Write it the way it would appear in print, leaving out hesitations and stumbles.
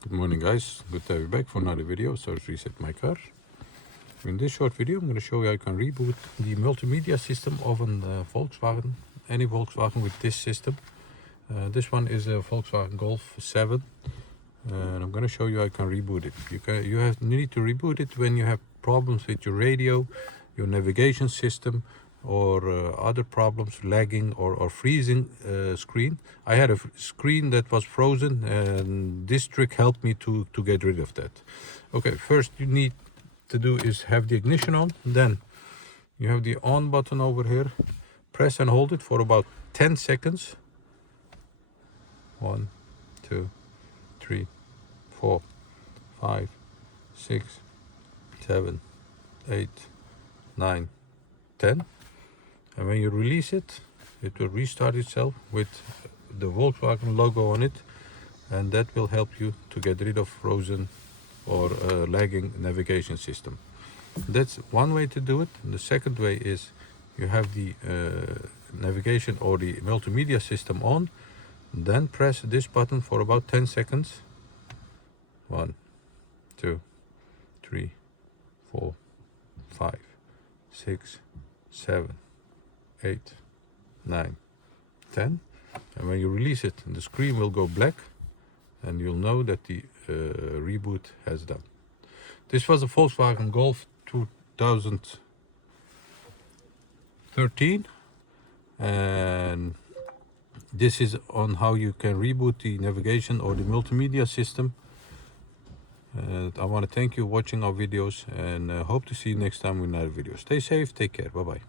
Good morning, guys. Good to have you back for another video. So to reset my car. In this short video I'm going to show you how you can reboot the multimedia system of a Volkswagen, any Volkswagen with this system. This one is a Volkswagen Golf 7 and I'm going to show you how you can reboot it. You need to reboot it when you have problems with your radio, your navigation system, or other problems, lagging or freezing screen. I had a screen that was frozen and this trick helped me to get rid of that. Okay, first you need to do is have the ignition on, then you have the on button over here. Press and hold it for about 10 seconds. 1, 2, 3, 4, 5, 6, 7, 8, 9, 10. And when you release it, it will restart itself with the Volkswagen logo on it, and that will help you to get rid of frozen or lagging navigation system. That's one way to do it. And the second way is you have the navigation or the multimedia system on, then press this button for about 10 seconds. 1, 2, 3, 4, 5, 6, 7, 8, 9, 10. And when you release it, the screen will go black and you'll know that the reboot has done. This was a Volkswagen Golf 2013 and this is on how you can reboot the navigation or the multimedia system. I want to thank you for watching our videos and hope to see you next time with another video. Stay safe, take care, bye bye.